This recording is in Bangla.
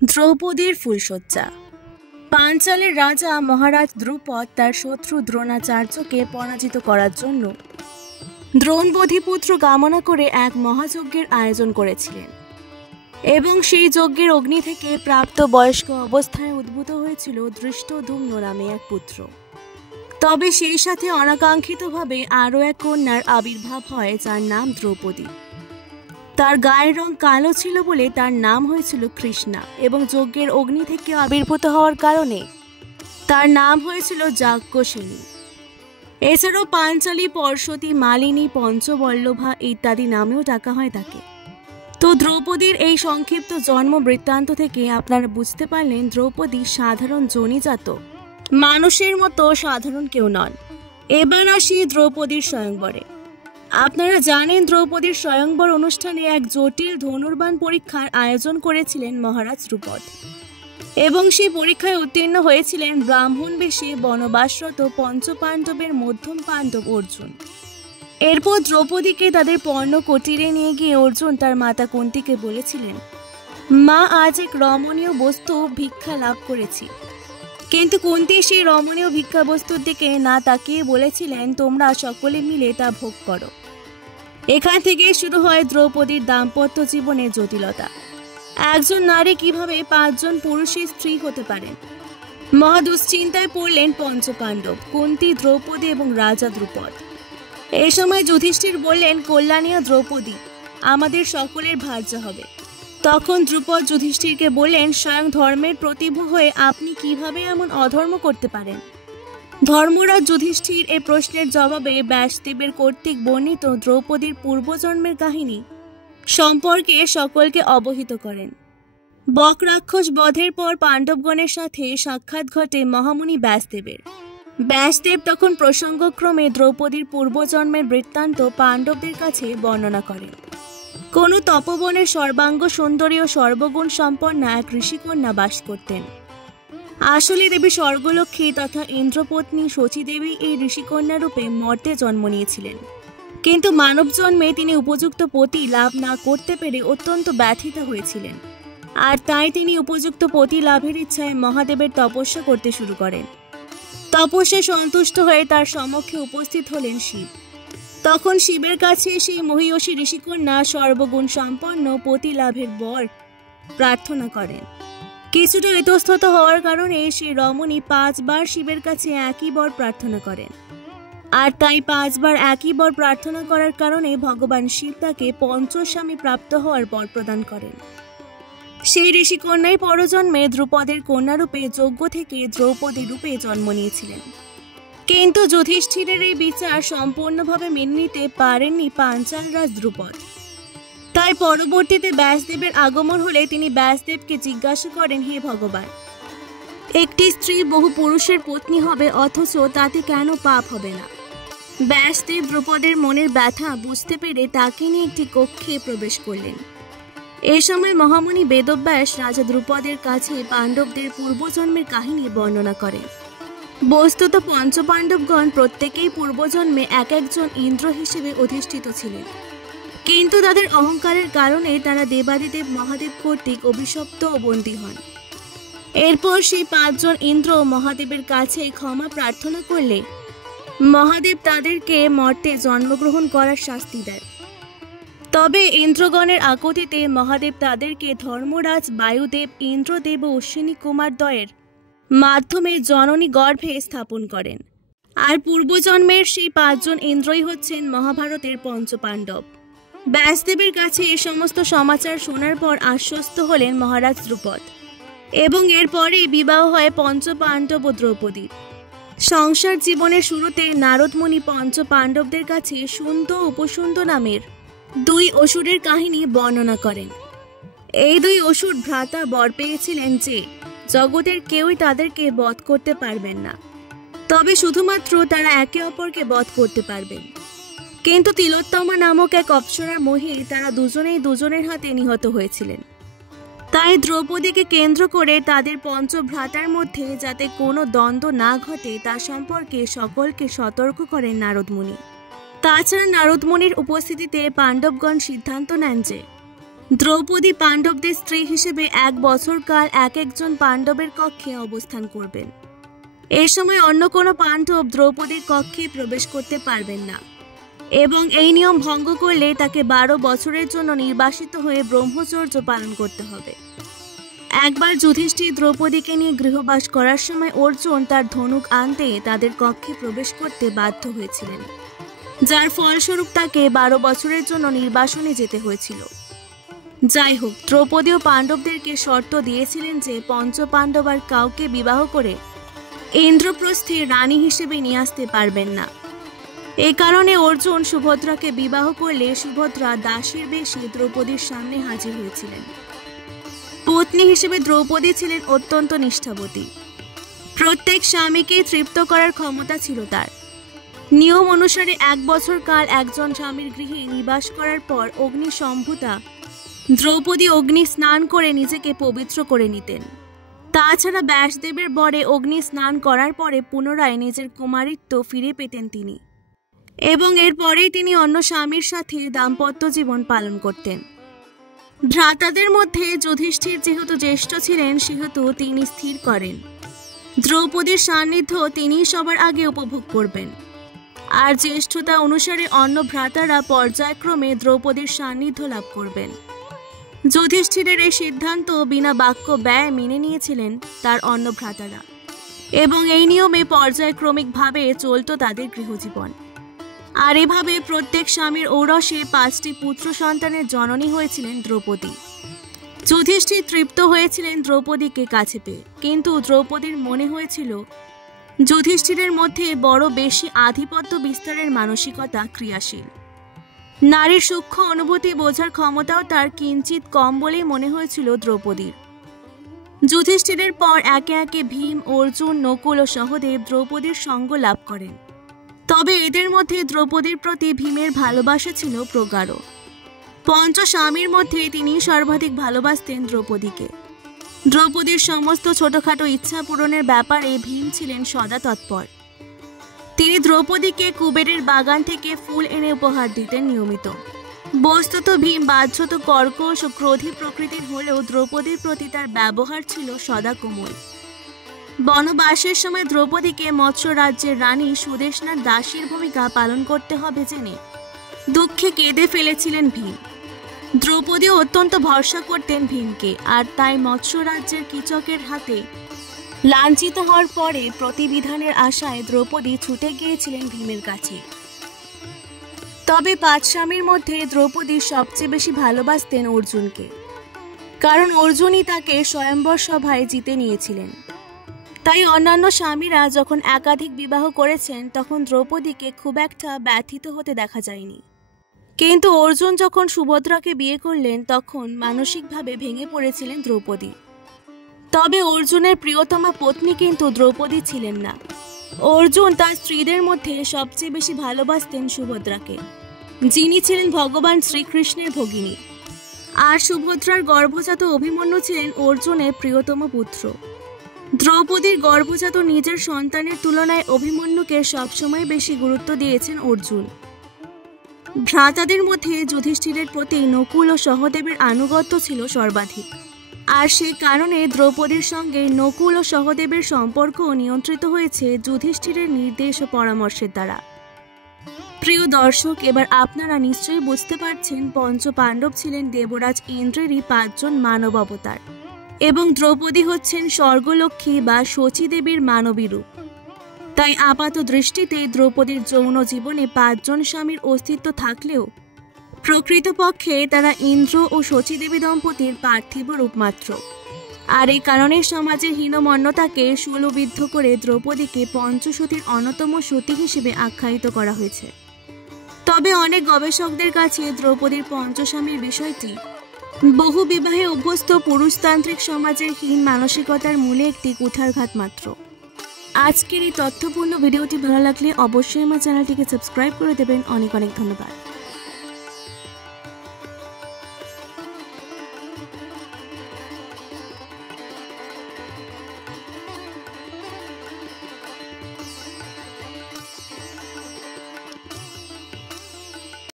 দ্রৌপদীর ফুলশয্যা। পাঞ্চালের রাজা মহারাজ দ্রুপদ তার শত্রু দ্রোণাচার্যকে পরাজিত করার জন্য দ্রোণবধিপুত্র কামনা করে এক মহাযজ্ঞের আয়োজন করেছিলেন এবং সেই যজ্ঞের অগ্নি থেকে প্রাপ্ত বয়স্ক অবস্থায় উদ্ভূত হয়েছিল ধৃষ্টদ্যুম্ন নামে এক পুত্র। তবে সেই সাথে অনাকাঙ্ক্ষিতভাবে আরও এক কন্যার আবির্ভাব হয়, যার নাম দ্রৌপদী। তার গায়ের রং কালো ছিল বলে তার নাম হয়েছিল কৃষ্ণা এবং যজ্ঞের অগ্নি থেকে আবির্ভূত হওয়ার কারণে তার নাম হয়েছিল যাজ্ঞসেনী। এছাড়াও পাঞ্চালী, পর্ষতী, মালিনী, পঞ্চবল্লভা ইত্যাদি নামেও ডাকা হয় তাকে। তো দ্রৌপদীর এই সংক্ষিপ্ত জন্ম বৃত্তান্ত থেকে আপনারা বুঝতে পারলেন দ্রৌপদী সাধারণ যোনিজাত মানুষের মতো সাধারণ কেউ নন। এবার আসি দ্রৌপদীর স্বয়ংবরে। আপনারা জানেন দ্রৌপদীর স্বয়ংবর অনুষ্ঠানে এক জটিল ধনুর্বাণ পরীক্ষার আয়োজন করেছিলেন মহারাজ দ্রুপদ এবং সেই পরীক্ষায় উত্তীর্ণ হয়েছিলেন ব্রাহ্মণ বেশে বনবাসরত পঞ্চপাণ্ডবের মধ্যম পাণ্ডব অর্জুন। এরপর দ্রৌপদীকে তাদের পর্ণ কুটিরে নিয়ে গিয়ে অর্জুন তার মাতা কুন্তীকে বলেছিলেন, মা, আজ এক রমণীয় বস্তু ভিক্ষা লাভ করেছি। কিন্তু কুন্তী সেই রমণীয় ভিক্ষা বস্তুর দিকে না তাকিয়ে বলেছিলেন, তোমরা সকলে মিলে তা ভোগ করো। এখান থেকে শুরু হয় দ্রৌপদীর দাম্পত্য জীবনের জটিলতা। একজন নারী কিভাবে 5 জন পুরুষের স্ত্রী হতে পারেন? মহা দুশ্চিন্তায় পড়লেন পঞ্চপাণ্ডব, কুন্তী, দ্রৌপদী এবং রাজা দ্রুপদ। এই সময় যুধিষ্ঠির বললেন, কল্যাণীয় দ্রৌপদী আমাদের সকলের ভার্য হবে। তখন দ্রুপদ যুধিষ্ঠিরকে বললেন, স্বয়ং ধর্মের প্রতিভু হয়ে আপনি কিভাবে এমন অধর্ম করতে পারেন? ধর্মরাজ যুধিষ্ঠির এ প্রশ্নের জবাবে ব্যাসদেবের কর্তৃক বর্ণিত দ্রৌপদীর পূর্বজন্মের কাহিনী সম্পর্কে সকলকে অবহিত করেন। বক রাক্ষস বধের পর পাণ্ডবগণের সাথে সাক্ষাৎ ঘটে মহামুনি ব্যাসদেবের। ব্যাসদেব তখন প্রসঙ্গক্রমে দ্রৌপদীর পূর্বজন্মের বৃত্তান্ত পাণ্ডবদের কাছে বর্ণনা করেন। কোন তপবনের সর্বাঙ্গ সুন্দরী ও সর্বগুণ সম্পন্না এক ঋষিকন্যা বাস করতেন। আসলে দেবী স্বর্গলক্ষ্মী তথা ইন্দ্রপত্নী শচীদেবী এই ঋষিকন্যা রূপে মর্তে জন্ম নিয়েছিলেন, কিন্তু মানব জন্মে তিনি উপযুক্ত পতি লাভ না করতে পেরে অত্যন্ত ব্যথিত হয়েছিলেন, আর তাই তিনি উপযুক্ত পতি লাভের ইচ্ছায় মহাদেবের তপস্যা করতে শুরু করেন। তপস্যায় সন্তুষ্ট হয়ে তার সমক্ষে উপস্থিত হলেন শিব। তখন শিবের কাছে সেই মহীয়সী ঋষিকন্যা সর্বগুণ সম্পন্ন পতি লাভের বর প্রার্থনা করেন। কিছুটা ইতস্তত হওয়ার কারণে সেই রমণী 5 বার শিবের কাছে একই বর প্রার্থনা করেন, আর তাই 5 বার একই বর প্রার্থনা করার কারণে ভগবান শিব তাকে পঞ্চস্বামী প্রাপ্ত হওয়ার বর প্রদান করেন। সেই ঋষিকন্যাই পরজন্মে দ্রুপদের কন্যারূপে যজ্ঞ থেকে দ্রৌপদী রূপে জন্ম নিয়েছিলেন। কিন্তু যুধিষ্ঠিরের এই বিচার সম্পূর্ণভাবে মেনে নিতে পারেননি পাঞ্চালরাজ দ্রুপদ। তাই পরবর্তীতে ব্যাসদেবের আগমন হলে তিনি ব্যাসদেবকে জিজ্ঞাসা করেন, হে ভগবান, একটি স্ত্রী বহু পুরুষের পত্নী হবে অথচ তাতে কেন পাপ হবে না? ব্যাসদেব দ্রুপদের মনের ব্যথা বুঝতে পেরে তাকে নিয়ে একটি কক্ষে প্রবেশ করলেন। এই সময় মহামুনি বেদব্যাস রাজা দ্রুপদের কাছে পাণ্ডবদের পূর্বজন্মের কাহিনী বর্ণনা করেন। বস্তুত পঞ্চপাণ্ডবগণ প্রত্যেকেই পূর্বজন্মে এক একজন ইন্দ্র হিসেবে অধিষ্ঠিত ছিলেন, কিন্তু তাদের অহংকারের কারণে তারা দেবাদিদেব মহাদেব কর্তৃক অভিশপ্ত ও বন্দী হন। এরপর সেই 5 জন ইন্দ্র মহাদেবের কাছে ক্ষমা প্রার্থনা করলে মহাদেব তাদেরকে মর্তে জন্মগ্রহণ করার শাস্তি দেয়। তবে ইন্দ্রগণের আকুতিতে মহাদেব তাদেরকে ধর্মরাজ বায়ুদেব, ইন্দ্রদেব ও অশ্বিনী কুমার দ্বয়ের মাধ্যমে জননী গর্ভে স্থাপন করেন। আর পূর্বজন্মের সেই 5 জন ইন্দ্রই হচ্ছেন মহাভারতের পঞ্চপাণ্ডব। ব্যাসদেবের কাছে এই সমস্ত সমাচার শোনার পর আশ্বস্ত হলেন মহারাজ দ্রুপদ এবং এরপরে বিবাহ হয় পঞ্চপাণ্ডব ও দ্রৌপদীর। সংসার জীবনের শুরুতে নারদমুনি পঞ্চপাণ্ডবদের কাছে সুন্দ ও উপসুন্দ নামের 2 অসুরের কাহিনী বর্ণনা করেন। এই 2 অসুর ভ্রাতা বর পেয়েছিলেন যে জগতের কেউই তাদেরকে বধ করতে পারবেন না, তবে শুধুমাত্র তারা একে অপরকে বধ করতে পারবেন। কিন্তু তিলোত্তমা নামক এক অপ্সরার মোহে তারা দুজনেই দুজনের হাতে নিহত হয়েছিলেন। তাই দ্রৌপদীকে কেন্দ্র করে তাদের পঞ্চভ্রাতার মধ্যে যাতে কোনো দ্বন্দ্ব না ঘটে তা সম্পর্কে সকলকে সতর্ক করেন নারদমুনি। তাছাড়া নারদমুনির উপস্থিতিতে পাণ্ডবগণ সিদ্ধান্ত নেন যে দ্রৌপদী পাণ্ডবদের স্ত্রী হিসেবে 1 বছর কাল এক একজন পাণ্ডবের কক্ষে অবস্থান করবেন। এ সময় অন্য কোনো পাণ্ডব দ্রৌপদীর কক্ষে প্রবেশ করতে পারবেন না এবং এই নিয়ম ভঙ্গ করলে তাকে 12 বছরের জন্য নির্বাসিত হয়ে ব্রহ্মচর্য পালন করতে হবে। একবার যুধিষ্ঠির দ্রৌপদীকে নিয়ে গৃহবাস করার সময় অর্জুন তার ধনুক আনতে তাদের কক্ষে প্রবেশ করতে বাধ্য হয়েছিলেন, যার ফলস্বরূপ তাকে 12 বছরের জন্য নির্বাসনে যেতে হয়েছিল। যাই হোক, দ্রৌপদী ও পাণ্ডবদেরকে শর্ত দিয়েছিলেন যে পঞ্চপাণ্ডব আর কাউকে বিবাহ করে ইন্দ্রপ্রস্থে রানী হিসেবে নিয়ে আসতে পারবেন না। এই কারণে অর্জুন সুভদ্রাকে বিবাহ করলে সুভদ্রা দাসীর বেশে দ্রৌপদীর সামনে হাজির হয়েছিলেন। পত্নী হিসেবে দ্রৌপদী ছিলেন অত্যন্ত নিষ্ঠাবতী। প্রত্যেক স্বামীকে তৃপ্ত করার ক্ষমতা ছিল তার। নিয়ম অনুসারে 1 বছর কাল একজন স্বামীর গৃহে নিবাস করার পর অগ্নিসম্ভূতা দ্রৌপদী অগ্নি স্নান করে নিজেকে পবিত্র করে নিতেন। তাছাড়া ব্যাসদেবের বরে অগ্নি স্নান করার পরে পুনরায় নিজের কুমারিত্ব ফিরে পেতেন তিনি, এবং এরপরেই তিনি অন্য স্বামীর সাথে দাম্পত্য জীবন পালন করতেন। ভ্রাতাদের মধ্যে যুধিষ্ঠির যেহেতু জ্যেষ্ঠ ছিলেন, সেহেতু তিনি স্থির করেন দ্রৌপদীর সান্নিধ্য তিনিই সবার আগে উপভোগ করবেন, আর জ্যেষ্ঠতা অনুসারে অন্য ভ্রাতারা পর্যায়ক্রমে দ্রৌপদীর সান্নিধ্য লাভ করবেন। যুধিষ্ঠিরের এই সিদ্ধান্ত বিনা বাক্য ব্যয় মেনে নিয়েছিলেন তার অন্য ভ্রাতারা, এবং এই নিয়মে পর্যায়ক্রমিকভাবে চলত তাদের গৃহজীবন। আর এভাবে প্রত্যেক স্বামীর ঔরসে 5টি পুত্র সন্তানের জননী হয়েছিলেন দ্রৌপদী। যুধিষ্ঠির তৃপ্ত হয়েছিলেন দ্রৌপদীকে কাছে পেয়ে, কিন্তু দ্রৌপদীর মনে হয়েছিল যুধিষ্ঠিরের মধ্যে বড় বেশি আধিপত্য বিস্তারের মানসিকতা ক্রিয়াশীল। নারীর সূক্ষ্ম অনুভূতি বোঝার ক্ষমতাও তার কিঞ্চিত কম বলেই মনে হয়েছিল দ্রৌপদীর। যুধিষ্ঠিরের পর একে একে ভীম, অর্জুন, নকুল ও সহদেব দ্রৌপদীর সঙ্গ লাভ করেন। তবে এদের মধ্যে দ্রৌপদীর প্রতি ভীমের ভালোবাসা ছিল প্রগাঢ়। পঞ্চস্বামীর মধ্যে তিনি সর্বাধিক ভালোবাসতেন দ্রৌপদীকে। দ্রৌপদীর সমস্ত ছোটখাটো ইচ্ছা পূরণের ব্যাপারে ভীম ছিলেন সদা তৎপর। তিনি দ্রৌপদীকে কুবেরের বাগান থেকে ফুল এনে উপহার দিতেন নিয়মিত। বস্তুত ভীম বাহ্যত কর্কশ ও ক্রোধী প্রকৃতির হলেও দ্রৌপদীর প্রতি তার ব্যবহার ছিল সদা কোমল। বনবাসের সময় দ্রৌপদীকে মৎস্য রাজ্যের রানী সুদেষ্ণার দাসীর ভূমিকা পালন করতে হবে জেনে দুঃখে কেঁদে ফেলেছিলেন ভীম। দ্রৌপদীও অত্যন্ত ভরসা করতেন ভীমকে, আর তাই মৎস্য রাজ্যের কীচকের হাতে লাঞ্ছিত হওয়ার পরে প্রতিবিধানের আশায় দ্রৌপদী ছুটে গিয়েছিলেন ভীমের কাছে। তবে 5 স্বামীর মধ্যে দ্রৌপদী সবচেয়ে বেশি ভালোবাসতেন অর্জুনকে, কারণ অর্জুনই তাকে স্বয়ম্বর সভায় জিতে নিয়েছিলেন। তাই অন্যান্য স্বামীরা যখন একাধিক বিবাহ করেছেন তখন দ্রৌপদীকে খুব একটা ব্যথিত হতে দেখা যায়নি, কিন্তু অর্জুন যখন সুভদ্রাকে বিয়ে করলেন তখন মানসিকভাবে ভেঙে পড়েছিলেন দ্রৌপদী। তবে অর্জুনের প্রিয়তমা পত্নী কিন্তু দ্রৌপদী ছিলেন না। অর্জুন তার স্ত্রীদের মধ্যে সবচেয়ে বেশি ভালোবাসতেন সুভদ্রাকে, যিনি ছিলেন ভগবান শ্রীকৃষ্ণের ভগিনী, আর সুভদ্রার গর্ভজাত অভিমন্যু ছিলেন অর্জুনের প্রিয়তম পুত্র। দ্রৌপদীর গর্ভজাত নিজের সন্তানের তুলনায় অভিমন্যুকে সবসময় বেশি গুরুত্ব দিয়েছেন অর্জুন। ভ্রাতাদের মধ্যে যুধিষ্ঠিরের প্রতি নকুল ও সহদেবের আনুগত্য ছিল সর্বাধিক, আর সে কারণে দ্রৌপদীর সঙ্গে নকুল ও সহদেবের সম্পর্ক নিয়ন্ত্রিত হয়েছে যুধিষ্ঠিরের নির্দেশ ও পরামর্শের দ্বারা। প্রিয় দর্শক, এবার আপনারা নিশ্চয়ই বুঝতে পারছেন পঞ্চপাণ্ডব ছিলেন দেবরাজ ইন্দ্রেরই 5 জন মানব অবতার, এবং দ্রৌপদী হচ্ছেন স্বর্গলক্ষ্মী বা শচী দেবীর মানবী রূপ। তাই আপাত দৃষ্টিতে দ্রৌপদীর যৌন জীবনে 5 জন স্বামীর অস্তিত্ব থাকলেও প্রকৃতপক্ষে তারা ইন্দ্র ও শচী দেবী দম্পতির পার্থিব রূপ মাত্র। আর এই কারণে সমাজের হীনমন্যতাকে শূলবিদ্ধ করে দ্রৌপদীকে পঞ্চসতীর অন্যতম সতী হিসেবে আখ্যায়িত করা হয়েছে। তবে অনেক গবেষকদের কাছে দ্রৌপদীর পঞ্চস্বামীর বিষয়টি বহু বিবাহে অভ্যস্ত পুরুষতান্ত্রিক সমাজের হীন মানসিকতার মূলে একটি কুঠারঘাত মাত্র। আজকের এই তথ্যপূর্ণ ভিডিওটি ভালো লাগলে অবশ্যই আমার চ্যানেলটিকে সাবস্ক্রাইব করে দেবেন। অনেক অনেক ধন্যবাদ।